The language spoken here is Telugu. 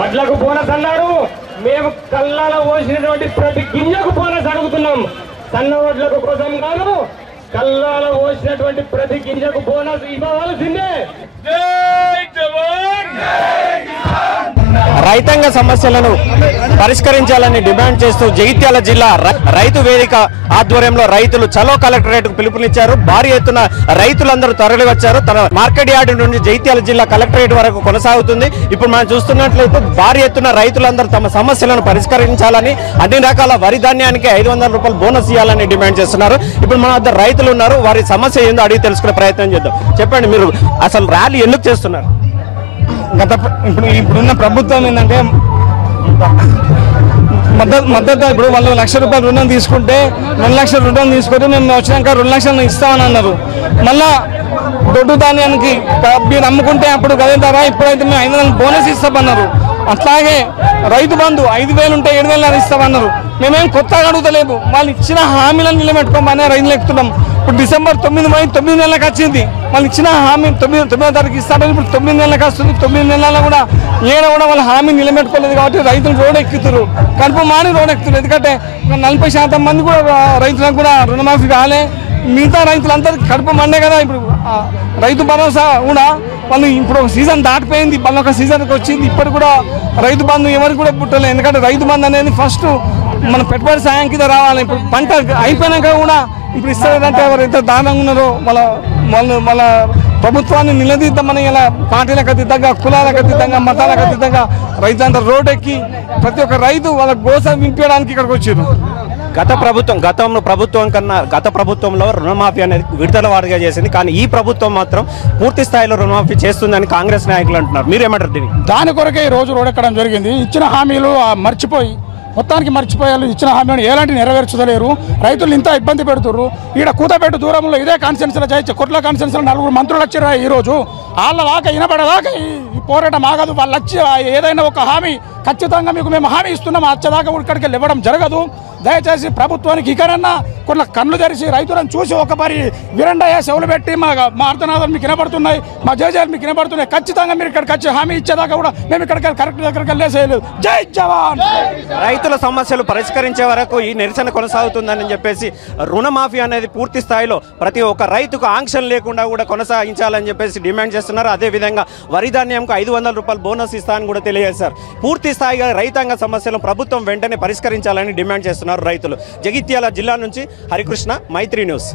వడ్లకు బోనస్ అన్నారు. మేము కళ్ళాల పోసినటువంటి ప్రతి గింజకు బోనస్ అడుగుతున్నాం. సన్న వడ్లకు కోసం కాదు, కళ్ళాల పోసినటువంటి ప్రతి గింజకు బోనస్ ఇవ్వవలసిందే. రైతాంగ సమస్యలను పరిష్కరించాలని డిమాండ్ చేస్తూ జగిత్యాల జిల్లా రైతు వేదిక ఆధ్వర్యంలో రైతులు చలో కలెక్టరేట్ కు పిలుపునిచ్చారు. భారీ ఎత్తున రైతులందరూ తరలి వచ్చారు. తన మార్కెట్ యార్డు నుండి జగిత్యాల జిల్లా కలెక్టరేట్ వరకు కొనసాగుతుంది. ఇప్పుడు మనం చూస్తున్నట్లయితే భారీ ఎత్తున రైతులందరూ తమ సమస్యలను పరిష్కరించాలని, అన్ని రకాల వరి ధాన్యానికి 500 రూపాయలు బోనస్ ఇవ్వాలని డిమాండ్ చేస్తున్నారు. ఇప్పుడు మన వద్ద రైతులు ఉన్నారు. వారి సమస్య ఏందో అడిగి తెలుసుకునే ప్రయత్నం చేద్దాం. చెప్పండి, మీరు అసలు ర్యాలీ ఎందుకు చేస్తున్నారు? ఇప్పుడున్న ప్రభుత్వం ఏంటంటే మద్దతు ఇప్పుడు వాళ్ళు 1 లక్ష రూపాయలు రుణం తీసుకుంటే 2 లక్షల రుణం తీసుకొని మేము వచ్చినాక 2 లక్షలు ఇస్తామని అన్నారు. మళ్ళా దొడ్డు ధాన్యానికి మీరు అమ్ముకుంటే అప్పుడు గదే ధర, ఇప్పుడైతే మేము 500 బోనస్ ఇస్తామన్నారు. అట్లాగే రైతు బంధు 5,000 ఉంటే 7,000 ఇస్తామన్నారు. మేమేం కొత్తగా అడుగుతలేము, వాళ్ళు ఇచ్చిన హామీలను నిలబెట్టుకోమనే రైతులు ఎక్కుతున్నాం. ఇప్పుడు డిసెంబర్ 9 నెలలకు వచ్చింది, వాళ్ళు ఇచ్చిన హామీ 9వ తారీఖు ఇస్తామని ఇప్పుడు 9 నెలలకు వస్తుంది. 9 నెలల్లో కూడా కూడా వాళ్ళ హామీ నిలబెట్టుకోలేదు కాబట్టి రైతులు రోడ్ ఎక్కుతున్నారు, కడుపు మాని రోడ్ ఎక్కుతున్నారు. ఎందుకంటే 40% మంది కూడా రైతులకు కూడా రుణమాఫీ కాలే. మిగతా రైతులందరికీ కడుపు మండే కదా. ఇప్పుడు రైతు భరోసా కూడా వాళ్ళు ఇప్పుడు ఒక సీజన్ దాటిపోయింది, మళ్ళీ ఒక సీజన్కి వచ్చింది. ఇప్పుడు కూడా రైతు బంధు ఎవరికి కూడా పుట్టలేదు. ఎందుకంటే రైతు బంధు అనేది ఫస్ట్ మన పెట్టుబడి సాయం కింద రావాలి. ఇప్పుడు పంట అయిపోయినాక కూడా ఇప్పుడు ఇస్తారంటే ఎవరైతే దారుణంగా ఉన్నారో వాళ్ళ ప్రభుత్వాన్ని నిలదీద్దామని ఇలా పార్టీలకు అతీతంగా, కులాలకు అతీతంగా, మతాలకు అతీతంగా రైతులంతా రోడ్ ఎక్కి ప్రతి ఒక్క రైతు వాళ్ళ గోస వింపేయడానికి ఇక్కడికి వచ్చారు. గత ప్రభుత్వంలో రుణమాఫీ అనేది విడుదల వారిగా చేసింది. కానీ ఈ ప్రభుత్వం మాత్రం పూర్తి స్థాయిలో రుణమాఫీ చేస్తుందని కాంగ్రెస్ నాయకులు అంటున్నారు. మీరేమంటారు దీనికి? దాని కొరకే ఈ రోజు రోడ్ ఎక్కడం జరిగింది. ఇచ్చిన హామీలు మొత్తానికి మర్చిపోయారు. ఇచ్చిన హామీలను ఎలాంటి నెరవేర్చలేరు. రైతులు ఇంత ఇబ్బంది పెడుతున్నారు. ఈడ కూతపేట దూరంలో ఇదే కాన్స్టిట్యున్సీలో కొట్ల కాన్స్టిట్యున్సీలో 4 మంత్రులు వచ్చారు. ఈరోజు వాళ్ళ దాకా వినపడదాకా ఈ పోరాటం ఆగదు. వాళ్ళు వచ్చి ఏదైనా ఒక హామీ ఖచ్చితంగా మీకు మేము హామీ ఇస్తున్నాం, వచ్చేదాకా ఇక్కడికి ఇవ్వడం జరగదు. దయచేసి ప్రభుత్వానికి ఇకనన్నా కొన్ని కళ్ళు తెరిచి రైతులను చూసి ఒక పరి విరండయ్య చెవులు పెట్టి మా అర్థనాదాలు మీకు వినపడుతున్నాయి, మా జయజయాలు మీకు వినపడుతున్నాయి, ఖచ్చితంగా మీరు ఇక్కడికి వచ్చి హామీ ఇచ్చేదాకా కూడా మేము ఇక్కడికి కరెక్ట్ దగ్గరికి వెళ్ళేసేయలేదు. జై జవాన్. రైతుల సమస్యలు పరిష్కరించే వరకు ఈ నిరసన కొనసాగుతుందని చెప్పేసి, రుణమాఫీ అనేది పూర్తి స్థాయిలో ప్రతి ఒక్క రైతుకు ఆంక్షలు లేకుండా కూడా కొనసాగించాలని చెప్పేసి డిమాండ్ చేస్తున్నారు. అదేవిధంగా వరి ధాన్యంకు 500 రూపాయలు బోనస్ ఇస్తానని కూడా తెలియజేశారు. పూర్తి స్థాయిగా రైతాంగ సమస్యలను ప్రభుత్వం వెంటనే పరిష్కరించాలని డిమాండ్ చేస్తున్నారు రైతులు. జగిత్యాల జిల్లా నుంచి హరికృష్ణ, మైత్రి న్యూస్.